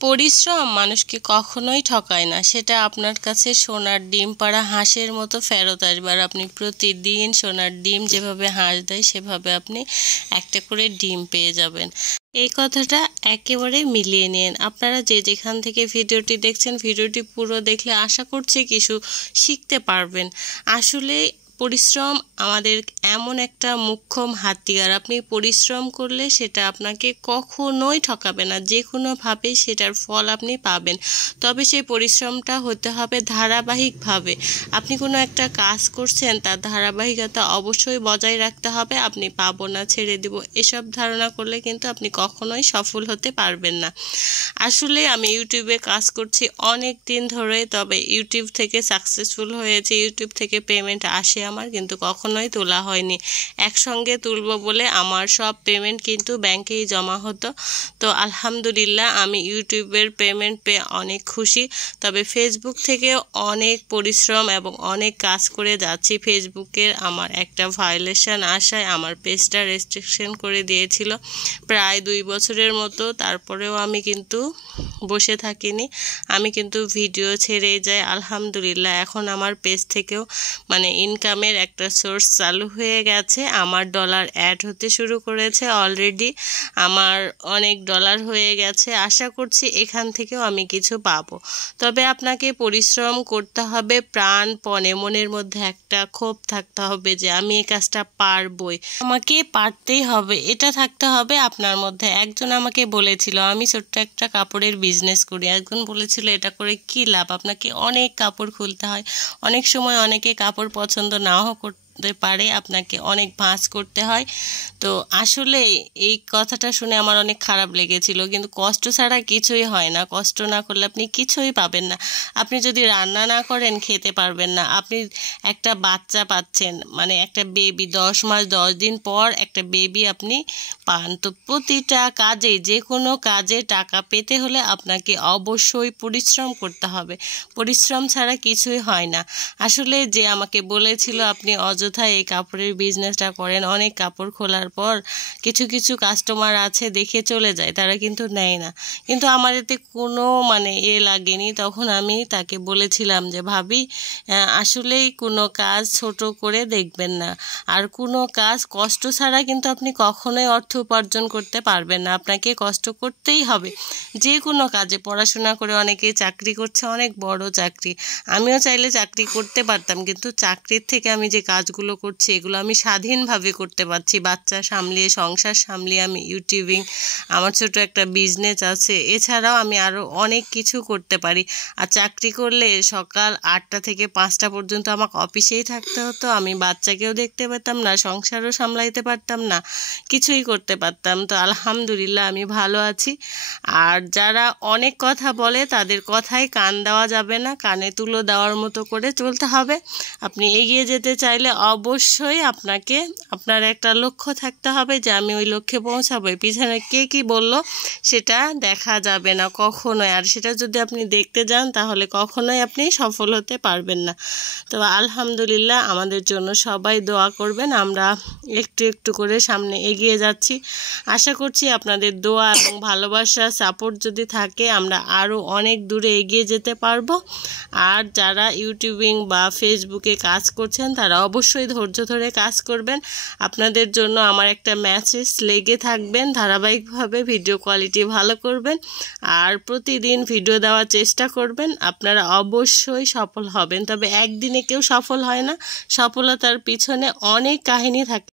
পরিশ্রম মানুষকে কখনোই ঠকায় না, সেটা আপনার কাছে সোনার ডিম পাড়া হাঁসের মতো ফেরত আসবে। আর আপনি প্রতিদিন সোনার ডিম যেভাবে হাঁস দেয় সেভাবে আপনি একটা করে ডিম পেয়ে যাবেন। এই কথাটা একেবারে মিলিয়ে নিন। আপনারা যে যেখান থেকে ভিডিওটি দেখছেন, ভিডিওটি পুরো দেখলে আশা করছি কিছু শিখতে পারবেন। আসলে পরিশ্রম আমাদের এমন একটা মোক্ষম হাতিয়ার। আপনি পরিশ্রম করলে সেটা আপনাকে কখনোই ঠকাবে না, যে কোনোভাবেই সেটার ফল আপনি পাবেন। তবে সেই পরিশ্রমটা হতে হবে ধারাবাহিকভাবে। আপনি কোনো একটা কাজ করছেন, তার ধারাবাহিকতা অবশ্যই বজায় রাখতে হবে। আপনি পাবো না, ছেড়ে দিব, এসব ধারণা করলে কিন্তু আপনি কখনোই সফল হতে পারবেন না। আসলে আমি ইউটিউবে কাজ করছি অনেক দিন ধরে, তবে ইউটিউব থেকে সাকসেসফুল হয়েছে, ইউটিউব থেকে পেমেন্ট আসে আমার, কিন্তু কখনোই তোলা হয়নি। একসঙ্গে তুলব বলে আমার সব পেমেন্ট কিন্তু ব্যাংকেই জমা হতো। তো আলহামদুলিল্লাহ আমি ইউটিউবের পেমেন্ট পেয়ে অনেক খুশি। তবে ফেসবুক থেকে অনেক পরিশ্রম এবং অনেক কাজ করে যাচ্ছি। ফেসবুকের আমার একটা ভায়োলেশন আসায় আমার পেজটা রেস্ট্রিকশন করে দিয়েছিল প্রায় 2 বছরের মতো। তারপরেও আমি কিন্তু বসে থাকিনি, আমি কিন্তু ভিডিও ছেড়েই যাই। আলহামদুলিল্লাহ এখন আমার পেজ থেকেও ইনকামের একটা সোর্স চালু হয়ে গেছে। আমার ডলার অ্যাড হতে শুরু করেছে অলরেডি, আমার অনেক ডলার হয়ে গেছে। আশা করছি এখান থেকেও আমি কিছু পাবো। তবে আপনাকে পরিশ্রম করতে হবে প্রাণপণে, মনের মধ্যে একটা ক্ষোভ থাকতে হবে যে আমি এই কাজটা পারবই, আমাকে পারতেই হবে, এটা থাকতে হবে আপনার মধ্যে। একজন আমাকে বলেছিল, আমি ছোট্ট একটা কাপড়ের বিজনেস করি, একজন বলেছিল এটা করে কি লাভ, আপনাকে অনেক কাপড় খুলতে হয়, অনেক সময় অনেকে কাপড় পছন্দ নাও করতে পারে, আপনাকে অনেক ভাঁজ করতে হয়। তো আসলে এই কথাটা শুনে আমার অনেক খারাপ লেগেছিল, কিন্তু কষ্ট ছাড়া কিছুই হয় না। কষ্ট না করলে আপনি কিছুই পাবেন না। আপনি যদি রান্না না করেন খেতে পারবেন না। আপনি একটা বাচ্চা পাচ্ছেন, একটা বেবি, 10 মাস 10 দিন পর একটা বেবি আপনি পান। তো প্রতিটা কাজে, যে কোনো কাজে টাকা পেতে হলে আপনাকে অবশ্যই পরিশ্রম করতে হবে। পরিশ্রম ছাড়া কিছুই হয় না। আসলে যে আমাকে বলেছিল আপনি অযথায় এই কাপড়ের বিজনেসটা করেন, অনেক কাপড় খোলার পর কিছু কিছু কাস্টমার আছে দেখে চলে যায়, তারা কিন্তু নেয় না। কিন্তু আমার এতে কোনো লাগেনি। তখন আমি তাকে বলেছিলাম যে ভাবি, আসলেই কোনো কাজ ছোট করে দেখবেন না, আর কোনো কাজ কষ্ট ছাড়া কিন্তু আপনি কখনোই অর্থ উপার্জন করতে পারবেন না। আপনাকে কষ্ট করতেই হবে যে কোনো কাজে। পড়াশোনা করে অনেকে চাকরি করছে, অনেক বড় চাকরি, আমিও চাইলে চাকরি করতে পারতাম, কিন্তু চাকরির থেকে আমি যে কাজগুলো করছি এগুলো আমি স্বাধীনভাবে করতে পারছি। বাচ্চা সামলিয়ে, সংসার সামলিয়ে আমি ইউটিউবিং, আমার ছোট একটা বিজনেস আছে, এছাড়াও আমি আরও অনেক কিছু করতে পারি। আর চাকরি করলে সকাল 8টা থেকে 5টা পর্যন্ত আমাকে অফিসেই থাকতে হতো, আমি বাচ্চাকেও দেখতে পেতাম না, সংসারও সামলাইতে পারতাম না, কিছুই করতে পারতাম। তো আলহামদুলিল্লাহ আমি ভালো আছি। আর যারা অনেক কথা বলে তাদের কথায় কান দেওয়া যাবে না, কানে তুলো দেওয়ার মতো করে চলতে হবে। আপনি এগিয়ে যেতে চাইলে অবশ্যই আপনাকে আপনার একটা লক্ষ্য থাকতে হবে যে আমি ওই লক্ষ্যে পৌঁছাবো। পিছনে কে কি বলল সেটা দেখা যাবে না কখনোই, আর সেটা যদি আপনি দেখতে যান তাহলে কখনোই আপনি সফল হতে পারবেন না। তো আলহামদুলিল্লাহ আমাদের জন্য সবাই দোয়া করবেন, আমরা একটু একটু করে সামনে এগিয়ে যাচ্ছি। আশা করছি আপনাদের দোয়া এবং ভালোবাসা, সাপোর্ট যদি থাকে আমরা আরও অনেক দূরে এগিয়ে যেতে পারবো। আর যারা ইউটিউবিং বা ফেসবুকে কাজ করছেন তারা অবশ্যই ধৈর্য ধরে কাজ করবেন। আপনাদের জন্য আমার একটা মেসেজ, লেগে থাকবেন, ধারাবাহিকভাবে ভিডিও কোয়ালিটি ভালো করবেন আর প্রতিদিন ভিডিও দেওয়ার চেষ্টা করবেন। আপনারা অবশ্যই সফল হবেন। তবে একদিনে কেউ সফল হয় না, সফলতার পিছনে অনেক কাহিনী থাকে।